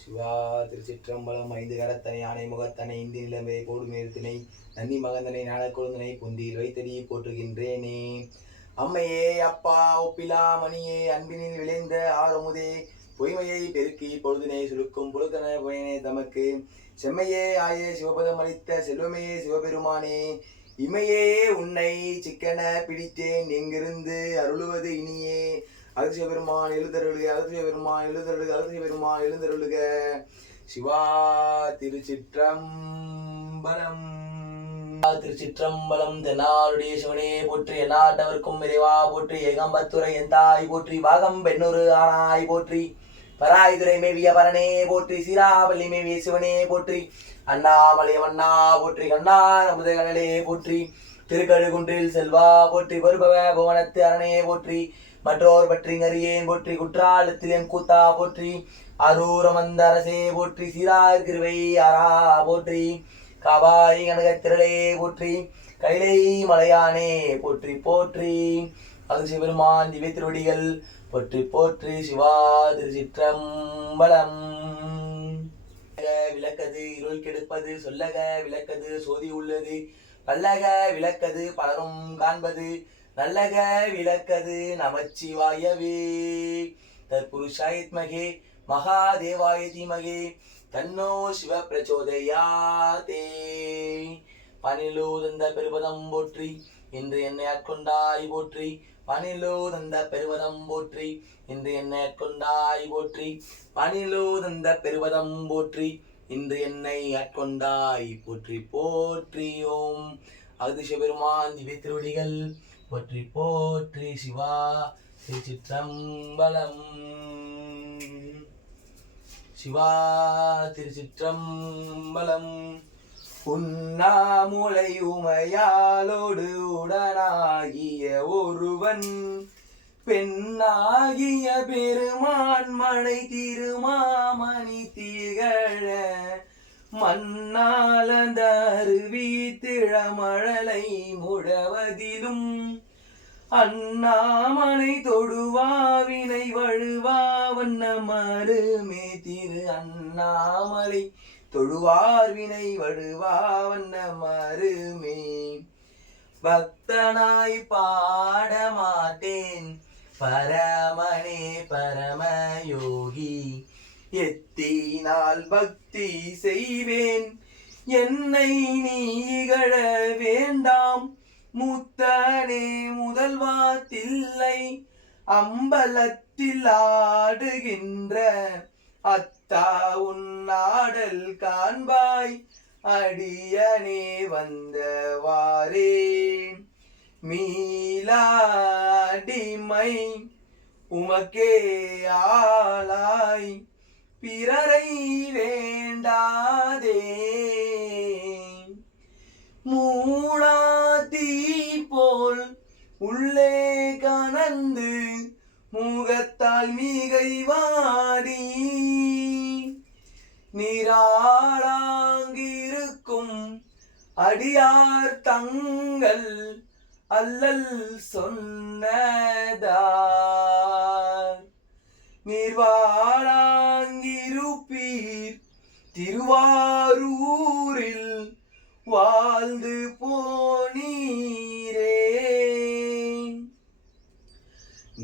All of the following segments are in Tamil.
சிவா திருச்சிற்றம்பலம் ஐந்து கரத்தனை ஆணை முகத்தனை இந்தி நிலைமை கோடுமேற்தினை நந்தி மகந்தனை ஞான கொழுந்தனை பொந்தியில் வைத்தடி போற்றுகின்றேனே. அம்மையே அப்பா ஒப்பிலா மணியே அன்பினில் விளைந்த ஆரமுதே பொய்மையை பெருக்கி பொழுதினை சுருக்கும் புழுக்கன பயனே தமக்கு செம்மையே ஆயே சிவபதம் அளித்த செல்வமையே சிவபெருமானே. இமையே உன்னை சிக்கன பிடித்தேன் எங்கிருந்து அருளுவது இனியே. அகசிய பெருமான் எழுந்தருளுக, அகசிய பெருமான் எழுந்தருளுக, அகசிய பெருமான் எழுந்தருளுக. சிவா திருச்சிற்றம்பலம். திருச்சிற்றம்பலம். தென்னாளுடைய சிவனே போற்றி, எந்நாட்டவர்க்கும் இறைவா போற்றி, ஏகம்பத்துரை எந்தாய் போற்றி, பாகம் பெண்ணொரு ஆனாய் போற்றி, பராய்துரை மேவிய பரனே போற்றி, சீராவல்லி மேவிய சிவனே போற்றி, அண்ணாமலை மன்னா போற்றி, கண்ணான முதலே போற்றி, திருக்கழுகுன்றில் செல்வா போற்றி, பருபவ புவனத்து அரணே போற்றி, மற்றோர் பற்றி அறியேன் போற்றி, குற்றாலத்திலேன் கூத்தா போற்றி, அரூரமந்த அரசே போற்றி, சீரார் கிருவை ஆரா போற்றி, காவாய் கனகத்திரளே போற்றி, கைலை மலையானே போற்றி போற்றி, அகசிய பெருமான் திவ்ய திருவடிகள் போற்றி போற்றி. சிவா திருச்சிற்றம்பலம். விளக்கது இருள் கெடுப்பது, சொல்லக விளக்கது சோதி உள்ளது, பல்லக விளக்கது பலரும் காண்பது, நல்லக விளக்கது நமச்சிவாயவே. தற்புருஷாயத்மகே மகாதேவாய தீமகே தன்னோ சிவ பிரச்சோதயாதே. பனிலோ தந்த பெருபதம் போற்றி, இன்று என்னை ஆட்கொண்டாய் போற்றி, பனிலோ தந்த பெருவதம் போற்றி, இன்று என்னை ஆட்கொண்டாய் போற்றி, பனிலோ தந்த பெருவதம் போற்றி, இன்று என்னை ஆட்கொண்டாய் போற்றி போற்றி. ஓம் அகதிஷ பெருமான் திவ்ய திருவடிகள் போற்றி போற்றி. சிவா திருச்சிற்றம்பலம். சிவா திருச்சிற்றம்பலம். உண்ணாமுலை உமையாலோடு உடனாகிய ஒருவன், பெண்ணாகிய பெருமான் மழை திருமாமணி திகழ, மண்ணாலந்த அருவி திழமழலை முழவதிலும், அண்ணாமலை தொடுவாவினை வழுவா வண்ண மருமே திரு அண்ணாமலை தொழுவார்வினை வழுவா வண்ண மருமே. பக்தனாய் பாடமாட்டேன் பரமனே பரமயோகி, எத்தினால் பக்தி செய்வேன் என்னை நீகழ வேண்டாம், முத்தனே முதல்வா தில்லை அம்பலத்தில் ஆடுகின்ற, அத்தா உன்னாடல் காண்பாய் அடியனே வந்தவாரே. மீளாடிமை உமக்கே ஆளாய் பிறரை வேண்டாதே, மூளாதீ போல் உள்ளே கனந்து முகத்தால் மிகை வாடி, நீராளாங்கிருக்கும் அடியார் தங்கள் அல்லல் சொன்னதார், நீர்வாழாங்கிருப்பீர் திருவாரூரில் வாழ்ந்து போனீரே.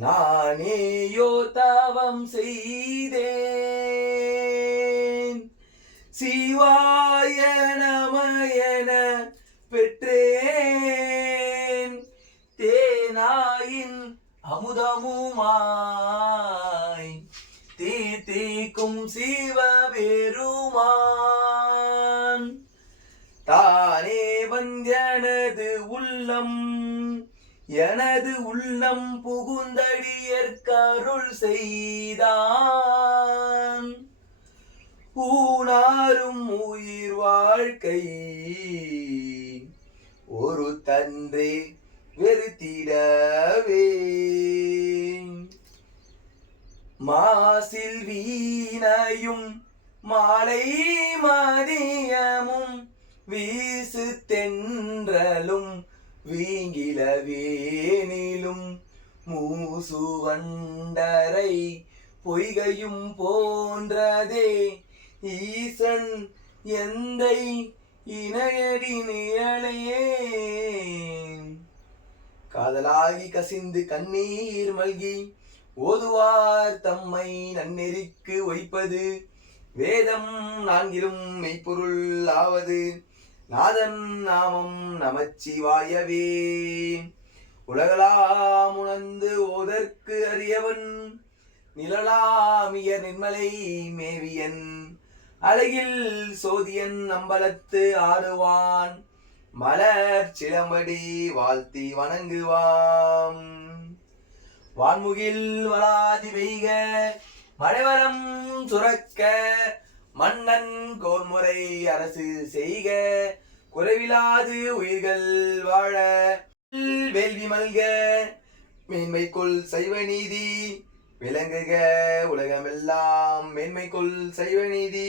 நானேயோ தவம் செய்தேன், சிவாய நமயன பெற்றேன், தேனாயின் அமுதமுமாய் தீர்த்திக்கும் சிவபெருமான், தானே வந்தனது உள்ளம் எனது உள்ளம் புகுந்தடியற்கருள் செய்தான், ஊனாரும் உயிர் வாழ்க்கை ஒரு தன்றே வெறுத்திடவே, மாசில் வீணையும் மாலை மதியமும் வீசு தென்றலும் வீங்கில வேனிலும் மூசு கண்டரை பொய்கையும் போன்றதே ஈசன் எந்தை இணையடி நிழலே. காதலாகி கசிந்து கண்ணீர் மல்கி ஓதுவார் தம்மை நன்னெறிக்கு வைப்பது வேதம் நான்கிலும் மெய்ப்பொருள் ஆவது நாதன் நாமம் நமச்சிவாயவே. உலகலாம் உணர்ந்து ஓதற்கு அறியவன் நிழலாமிய நிர்மலை மேவியன் அழகில் சோதியன் அம்பலத்து ஆடுவான் மலர் சிலம்படி வாழ்த்தி வணங்குவாம். வான்முகில் வளாதி பெய்க மழைவரம் சுரக்க மன்னன் கோன்முறை அரசு செய்க குறைவிலாது உயிர்கள் வாழ வேள்வி மல்க மேன்மைக்குள் சைவ நீதி விளங்குக உலகமெல்லாம் மேன்மைக்குள் சைவ நீதி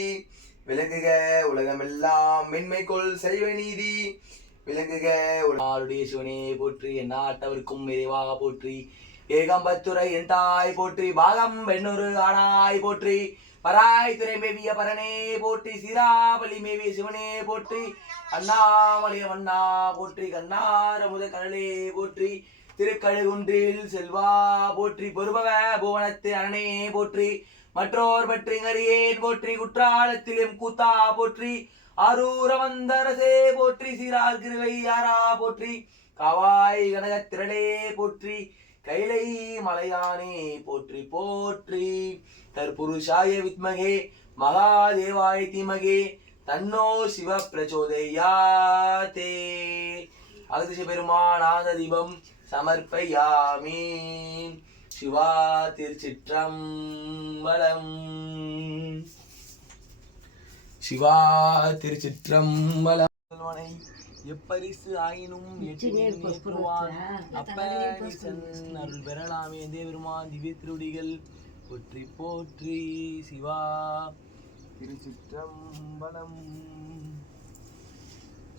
விளங்குக உலகமெல்லாம் மென்மைக்குள் சைவ நீதி விளங்குக. ஆளுடைய சிவனே போற்றி எந்நாட்டவர்க்கும் இறைவா போற்றி ஏகம்பத்துரை என் தாய் போற்றி பாகம் பெண்ணொரு ஆனாய் போற்றி பராய் துறை மேவிய பரனே போற்றி சீராபலி மேவிய சிவனே போற்றி அண்ணாமலைய மன்னா போற்றி கண்ணார முத கடலே போற்றி திருக்கழுகுன்றில் செல்வா போற்றி பொறுபவ புவனத்து அரணே போற்றி மற்றோர் பற்றி அறியேன் போற்றி குற்றாலத்திலும் கூத்தா போற்றி ஆரூர வந்தரசே போற்றி சீரார் கிருவை யாரா போற்றி காவாய் கனகத்திரளே போற்றி கைலை மலையானே போற்றி போற்றி தற்புருஷாய வித்மகே மகாதேவாய தீமகே தன்னோ சிவ பிரச்சோதயாதே. அகதிச பெருமானாத தீபம் சமர்ப்பயாமி. சிவா திருச்சிற்றம்பலம். சிவா திருச்சிற்றம்பலம். எப்பரிசு ஆயினும் அருள் பெறலாமே தேவருமான் திவ்ய திருடிகள் போற்றி போற்றி. சிவா திருச்சிற்றம்பலம்.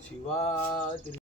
சிவா திரு